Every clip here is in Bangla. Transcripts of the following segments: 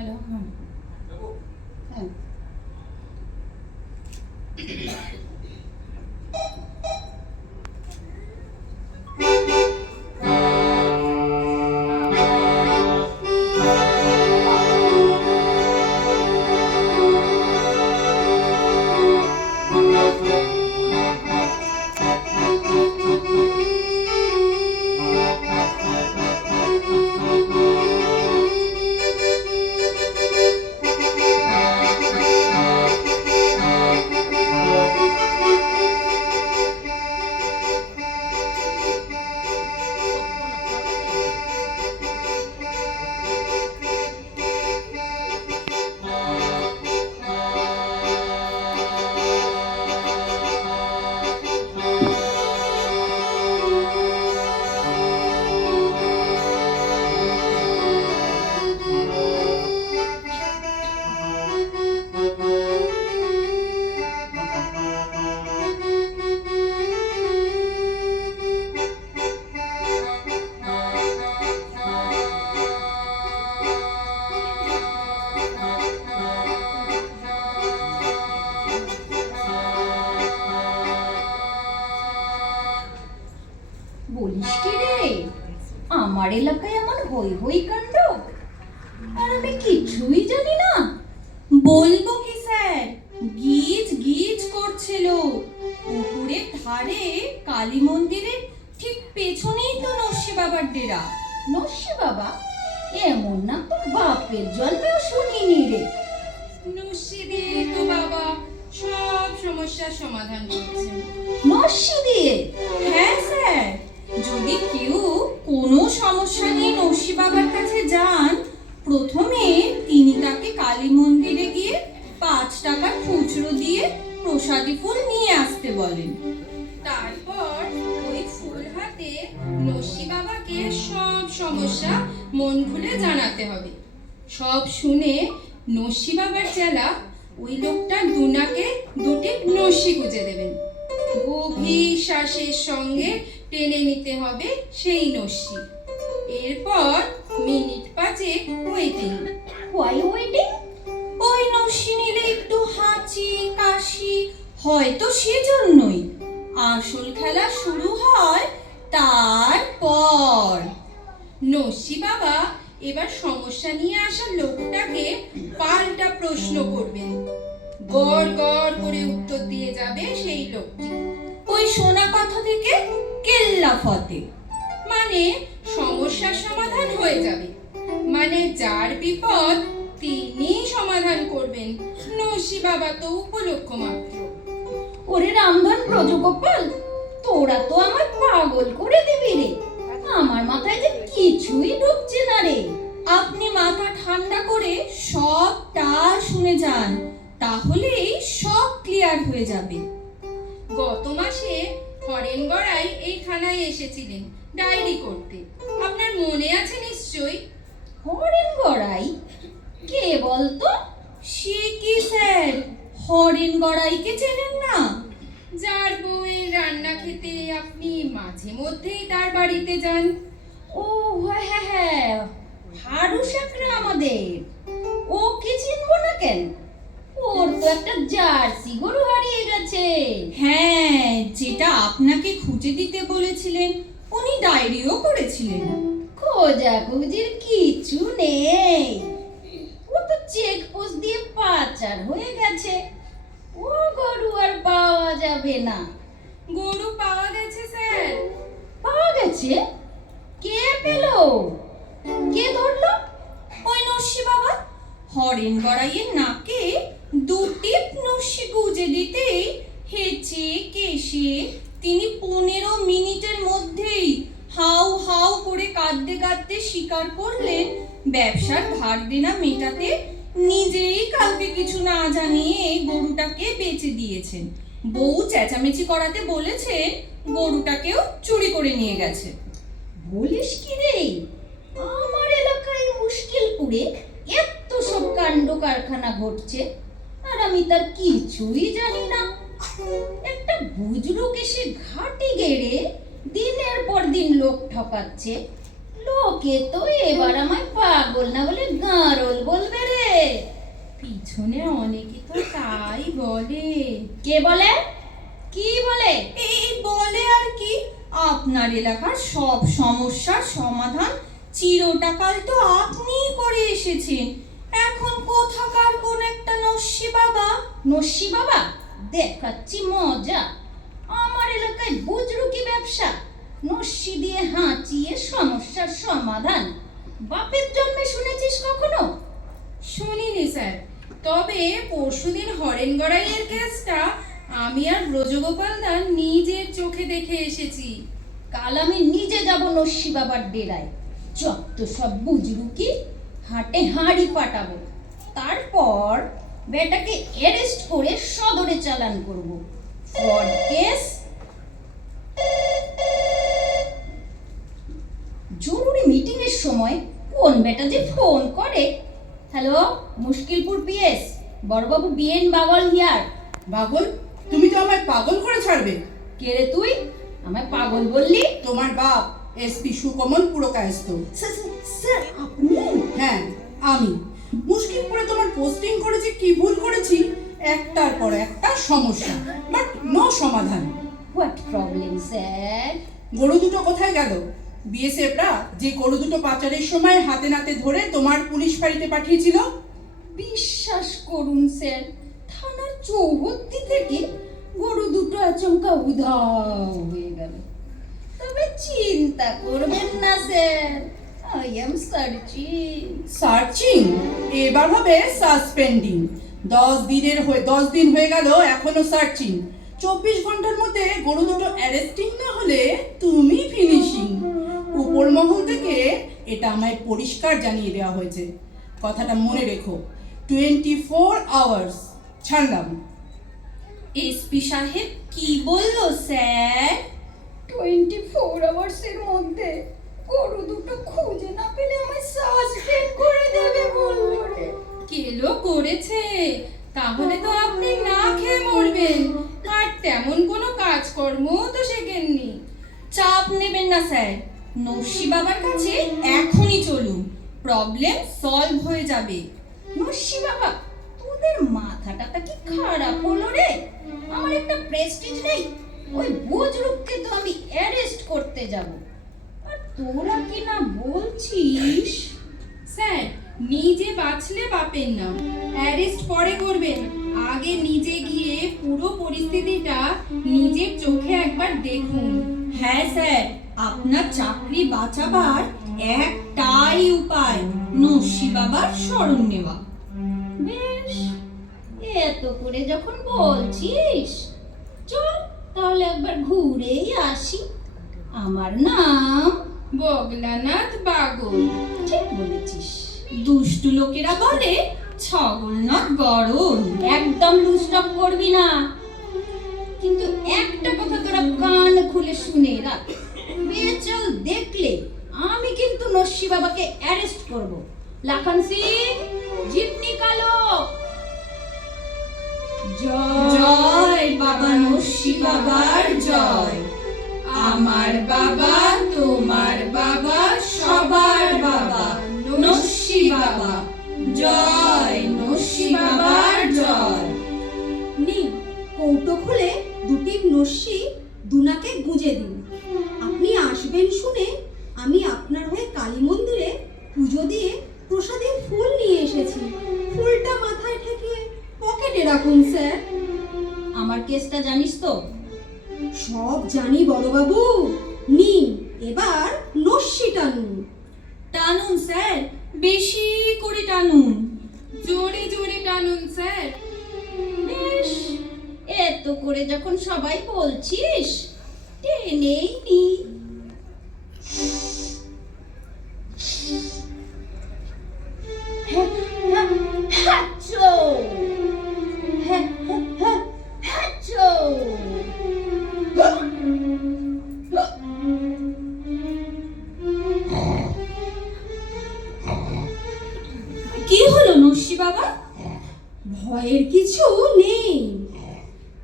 হ্যালো। হ্যাঁ। বলিস কি রে, আমার এলাকায় এমন হই হই কাণ্ড, আর আমি কিছুই জানি না। বলবো কি স্যার, গিজ গিজ করছিল। পুকুরের ধারে কালী মন্দিরের ঠিক পেছনেই তো নস্যি বাবার ডেরা। নস্যি বাবা? এমন না তো বাপের জন্মেও শুনিনি রে। নস্যি দিয়ে তো বাবা সব সমস্যার সমাধান করছেন। নস্যি দিয়ে? হ্যাঁ স্যার, যদি কেউ কোনো সমস্যা নিয়ে নস্যি বাবার কাছে যান, প্রথমে তিনি তাকে কালী মন্দিরে গিয়ে 5 টাকার খুচরো দিয়ে প্রসাদী ফুল নিয়ে আসতে বলেন। তারপর ওই ফুল হাতে নস্যি বাবাকে সব সমস্যা মন খুলে জানাতে হবে। সব শুনে নস্যি বাবার চেলা ওই লোকটার দুনাকে দুটি নস্যি গুঁজে দেবেন। গভীর শ্বাসের সঙ্গে টেনে নিতে হবে সেই নস্যি। এরপর মিনিট 5 ওয়েটিং। Why waiting? ওই নস্যি নিলে একটু হাঁচি কাশি, হয়তো সেজন্যই। আসল খেলা শুরু হয় তারপর। নস্যি বাবা এবার সমস্যা নিয়ে আসা লোকটাকে পাল্টা প্রশ্ন করবেন। গড় গড় করে উত্তর দিয়ে যাবে সেই লোকটি। ওই শোনা কথা থেকে কেল্লা ফতে, মানে সমস্যার সমাধান হয়ে যাবে। মানে যার বিপদ তিনি সমাধান করবেন, নস্যি বাবা তো উপলক্ষ মাত্র। ওরে রামধন ব্রজগোপাল, তোরা তো আমার পাগল করে দিবি রে। আমার মাথায় যে কিছুই ঢুকছে না রে। আপনি মাথা ঠান্ডা করে সবটা শুনে যান, তাহলেই সব ক্লিয়ার হয়ে যাবে। গত মাসে হরেন গড়াই এই থানায় এসেছিলেন ডায়েরি করতে, আপনার মনে আছে নিশ্চয়ই? হরেন গড়াই? কে বলতো? সে কি স্যার, হরেন গড়াইকে চেনেন না? যার বউয়ের রান্না খেতে আপনি মাঝে মধ্যেই তার বাড়িতে যান। ও হ্যাঁ হ্যাঁ হ্যাঁ, হাড়ু সাকরা আমাদের। ও কি চিনবো না কেন? ওর তো একটা জার্সি গরু হারিয়ে গেছে। হ্যাঁ, যেটা আপনাকে খুঁজে দিতে বলেছিলেন, উনি ডায়েরিও করেছিলেন। খোঁজাখুঁজির কিছু নেই, ও তো চেকপোস্ট দিয়ে পাচার হয়ে গেছে। ও গরু আর পাওয়া যাবে না। গরু পাওয়া গেছে স্যার। পাওয়া গেছে? কে পেলো? কে ধরলো? ওই নস্যি বাবা। হরেন গড়াইয়ের নাকে দুটি নস্যি গুঁজে দিতেই হেঁচে কেশে তিনি 15 মিনিটের মধ্যেই হাউ হাউ করে কাঁদতে কাঁদতে স্বীকার করলেন ব্যবসার ধার দেনা মেটাতে নিজেই কাউকে কিছু না জানিয়ে গরুটাকে বেচে দিয়েছেন। বউ চেঁচামেচি করাতে বলেছেন গরুটাকেও চুরি করে নিয়ে গেছে। বলিস কি রে, আমার এলাকায় মুশকিলপুরে এত সব কাণ্ড কারখানা ঘটছে আর আমি তার কিছুই জানি না। একটা বুজরুক এসে ঘাটি গেড়ে দিনের পর দিন লোক ঠকাচ্ছে। লোকে তো এবার আমায় পাগল না বলে গাঁরল বলবে রে। পেছনে অনেকে তো তাই বলে। কে বলে? কি বলে? এই বলে আর কি, আপনার এলাকার সব সমস্যার সমাধান চিরটাকাল তো আপনিই করে এসেছেন, এখন কোথাকার কোন একটা নস্যি বাবা। নস্যি বাবা দেখাচ্ছি মজা। আমার এলাকায় বুজরুকি ব্যবসা, নস্যি দিয়ে হাঁচিয়ে সমস্যার সমাধান। বাপের জন্মে শুনেছিস কখনো? শুনিনি স্যার, তবে পরশুদিন হরেন গড়াইয়ের কেসটা আমি আর ব্রজগোপাল দা নিজের চোখে দেখে এসেছি। কাল আমি নিজে যাব নস্যি বাবার ডেরায়। যত সব বুজরুকি, হাটে হাঁড়ি পাঠাবো। তারপর বেটাকে অ্যারেস্ট করে সদরে চালান করব। Fraud case. জরুরি মিটিং এর সময় কোন বেটা যে ফোন করে। হ্যালো, মুশকিলপুর পিএস, বড়বাবু বিএন বাগল হিয়ার। পাগল? তুমি তো আমায় পাগল করে ছাড়বে। কে রে তুই? আমায় পাগল বললি? তোমার বাপ এসপি সুকমল পুরকায়স্থ। স্যার আপনি? হ্যাঁ আমি। মুশকিলপুরে তোমার পোস্টিং করেছি, কি ভুল করেছি? একটার পর একটা সমস্যা, বাট নো সমাধান। What problem sir? গরু দুটো কোথায় গেল? বিএসএফরা যে গরু দুটো পাচারের সময় হাতে নাতে ধরে তোমার পুলিশ ফাঁড়িতে পাঠিয়েছিল। বিশ্বাস করুন স্যার, থানার চৌহদ্দি থেকে গরু দুটো আচমকা উধাও হয়ে গেল। তবে চিন্তা করবেন না sir, I am searching. Searching? এবার হবে সাসপেন্ডিং। 10 দিন হয়ে গেল, এখনো সার্চিং। 24 ঘন্টার মধ্যে গরু দুটো অ্যারেস্টিং না হলে তুমি ফিনিশিং। উপর মহল থেকে এটা আমায় পরিষ্কার জানিয়ে দেওয়া হয়েছে, কথাটা মনে রেখো। 24 আওয়ার্স ছাড়লাম। এসপি সাহেব কি বললো স্যার? 24 আওয়ার্সের মধ্যে গরু দুটো খুঁজে না পেলে আমায় সাসপেন্ড করে দেবে বললো রে। কেলো করেছে, তাহলে তো আপনি না খেয়ে মরবেন। আর তেমন কোনো কাজকর্ম তো শেখেননি। চাপ নেবেন না স্যার, নস্যি বাবার কাছে এখনই চলুন, প্রবলেম সলভ হয়ে যাবে। নস্যি বাবা, তোদের মাথাটা কি খারাপ হলো রে? আমার একটা প্রেস্টিজ নেই? ওই বুজরুককে তো আমি অ্যারেস্ট করতে যাব, আর তোরা কি না বলছিস? স্যার, নিজে বাঁচলে বাপের নাম, অ্যারেস্ট পরে করবেন। আগে নিজে গিয়ে পুরো পরিস্থিতিটা নিজের চোখে একবার দেখুন। হ্যাঁ স্যার, আপনার চাকরি বাঁচাবার একটাই উপায়, নস্যি বাবার শরণ নেওয়া। বেশ, এত করে যখন বলছিস, চল তাহলে একবার ঘুরেই আসি। আমার নাম বগলানাথ বাগল। ঠিক বলেছিস। দুষ্টু লোকেরা বলে ছগল নট গরল। একদম লুস্টপ করবি না, কিন্তু একটা কথা তোরা কান খুলে শুনে রাখ। বেচল দেখলে আমি কিন্তু নস্যি বাবাকে অ্যারেস্ট করব। লাখান সিং, জিপ নিকালো। জয় বাবা নস্যি বাবার জয়। আমার বাবা, তোমার বাবা, সবার বাবা নস্যি বাবা। জয় নস্যি বাবার জয়। নিন, কৌটো খুলে দুটি নস্যি দুনাকে গুঁজে দিন। আপনি আসবেন শুনে আমি আপনার হয়ে কালী মন্দিরে পুজো দিয়ে প্রসাদে ফুল নিয়ে এসেছি। ফুলটা মাথায় ঠেকিয়ে পকেটে রাখুন স্যার। আমার কেসটা জানিস তো? সব জানি বড়বাবু। নিন, এবার নস্যি টানুন। টানুন স্যার, বেশি করে টানুন। জোরে জোরে টানুন স্যার। বেশ, এত করে যখন সবাই বলছিস, টেনেই নি। হাচ্চো, হাচ্চো। কি হলো নস্যি বাবা? ভয়ের কিছু নেই।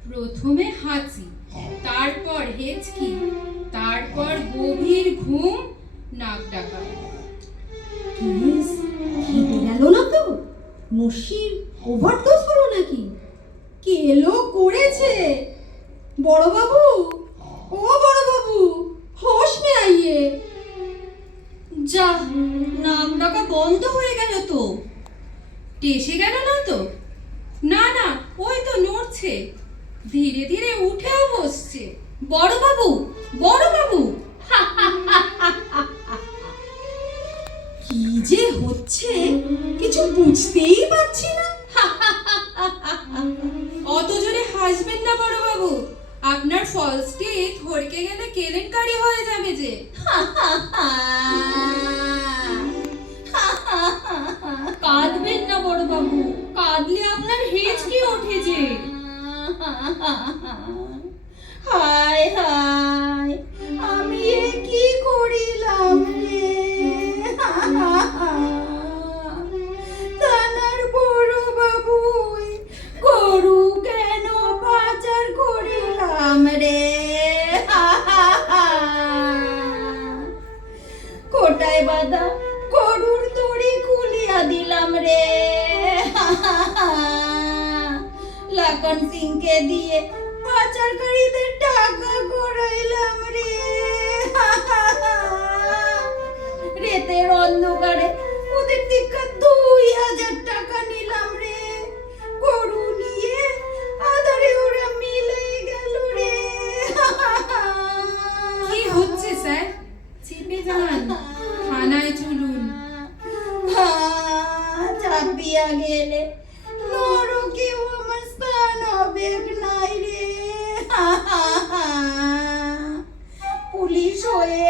প্রথমে হাঁচি, তারপর হেঁচকি, তারপর গভীর ঘুম, নাক ডাকা। কেস খেতে গেল না তো? নস্যির ওভারডোজ হলো নাকি? কেলো করেছে? বড়বাবু, ও বড়বাবু, হোশ মে আইয়ে। যা, নাম ডাকা বন্ধ হয়ে গেল তো। টেসে গেল না তো? না না, ওই তো নড়ছে, ধীরে ধীরে উঠেও বসছে। বড়বাবু, বড়বাবু, কি যে হচ্ছে কিছু বুঝতেই পারছি না। অত জোরে হাসবেন না বড়বাবু, আপনার ফলস টিথ হড়কে গেলে কেলেঙ্কারি হয়ে যাবে যে। কাঁদবেন না বড়বাবু, কাঁদলে আপনার হেঁচকি ওঠে যে। হায় হায়, আমি এ কি করিলাম রে? থানার বড় বাবু, গরু কেন পাচার করিলাম রে? কোটায় বাঁধা গরুর দড়ি খুলিয়া দিলাম রে। লাখন সিংকে দিয়ে পাচারকারীদের টাকা করাইলাম রে। রাতের অন্ধকারে ওদের থেকে 2000 টাকা নিলাম রে। গরু নিয়ে আধারে ওরা মিলে গেল রে। কি হচ্ছে স্যার? চেপে যান, থানায় চলুন। চাপিয়া গেলে নরকেও আমার স্থান হবে নাই রে। পুলিশ হয়ে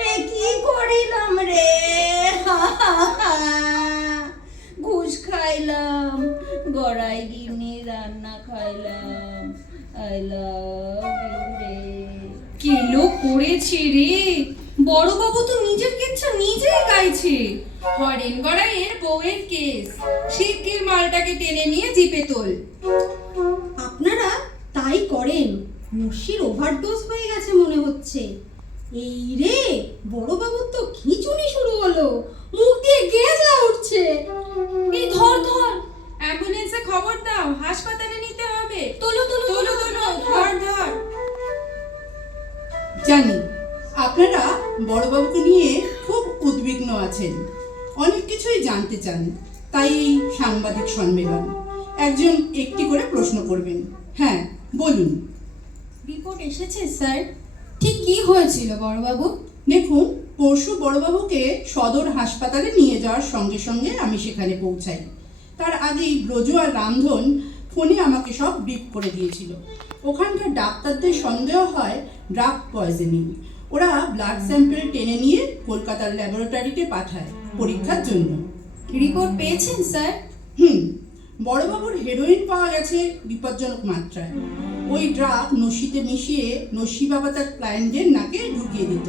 রে কি করিলাম রে? ঘুষ খাইলাম, গড়াই গিনি রান্না খাইলাম। আই লাভ ইউ রে। কেলো করেছে রে। বড়বাবু তো নিজের কেচ্ছা নিজেই গাইছে। হরেন গড়াইয়ের বউয়ের কেস, শিগগির মালটাকে টেনে নিয়ে জিপে তোল। আপনারা তাই করেন। নস্যির ওভারডোজ হয়ে গেছে মনে হচ্ছে। এই রে, বড়বাবুর তো খিঁচুনি শুরু হলো, মুখ দিয়ে গেঁজা উঠছে। এই ধর ধর, অ্যাম্বুলেন্সে খবর দাও, হাসপাতালে নিতে হবে। তোলো তোলো তোলো তোলো, ধর ধর। জানি আপনারা বড়বাবুকে নিয়ে খুব উদ্বিগ্ন আছেন, অনেক কিছুই জানতে চান, তাই এই সাংবাদিক সম্মেলন। একজন একটি করে প্রশ্ন করবেন। হ্যাঁ, বলুন। রিপোর্ট এসেছে স্যার। ঠিক কি হয়েছিল বড়বাবু? দেখুন, পরশু বড়বাবুকে সদর হাসপাতালে নিয়ে যাওয়ার সঙ্গে সঙ্গে আমি সেখানে পৌঁছাই। তার আগেই ব্রজু আর রামধন ফোনে আমাকে সব ব্রিফ করে দিয়েছিল। ওখানকার ডাক্তারদের সন্দেহ হয় ড্রাগ পয়জনিং। ওরা ব্লাড স্যাম্পেল টেনে নিয়ে কলকাতার ল্যাবরেটরিতে পাঠায় পরীক্ষার জন্য। রিপোর্ট পেয়েছেন স্যার? বড়বাবুর হেরোইন পাওয়া গেছে বিপজ্জনক মাত্রায়। ওই ড্রাগ নশিতে মিশিয়ে নস্যি বাবা তার ক্লায়েন্টদের নাকে ঢুকিয়ে দিত।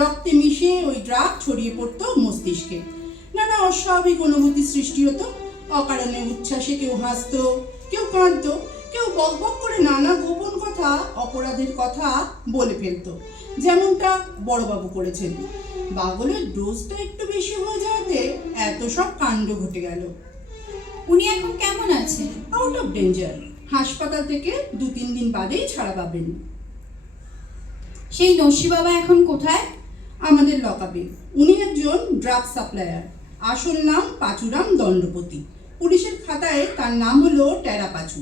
রক্তে মিশিয়ে ওই ড্রাগ ছড়িয়ে পড়তো মস্তিষ্কে। নানা অস্বাভাবিক অনুভূতি সৃষ্টি হতো। অকারণে উচ্ছ্বাসে কেউ হাসতো, কেউ কাঁদতো, কেউ বকবক করে নানা গোপন কথা, অপরাধের কথা বলে ফেলতো, যেমনটা বড়বাবু করেছেন। বাগলের ডোজটা একটু বেশি হয়ে যাওয়াতে এত সব কাণ্ড ঘটে গেল। উনি এখন কেমন আছেন? Out of danger. হাসপাতাল থেকে 2-3 দিন বাদেই ছাড়া পাবেন। সেই নস্যি বাবা এখন কোথায়? আমাদের লকআপে। উনি একজন ড্রাগ সাপ্লায়ার। আসল নাম পাচুরাম দণ্ডপতি। পুলিশের খাতায় তার নাম হলো টেরা পাচু।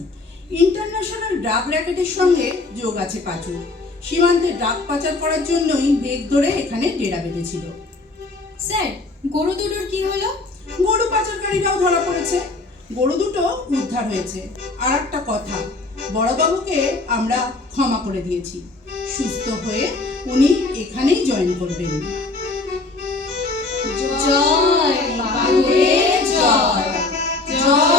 ইন্টারন্যাশনাল ড্রাগ র্যাকেটের সঙ্গে যোগ আছে পাচুর। সীমান্তে ড্রাগ পাচার করার জন্যই বেগ ধরে এখানে ডেরা বেঁধেছিল। স্যার, গরু দুটোর কি হলো? গরু পাচারকারীরাও ধরা পড়েছে। গরু দুটো উদ্ধার হয়েছে। আর একটা কথা, বড়বাবুকে আমরা ক্ষমা করে দিয়েছি। সুস্থ হয়ে উনি এখানেই জয়েন করবেন। জয় বাবুরে জয়, জয়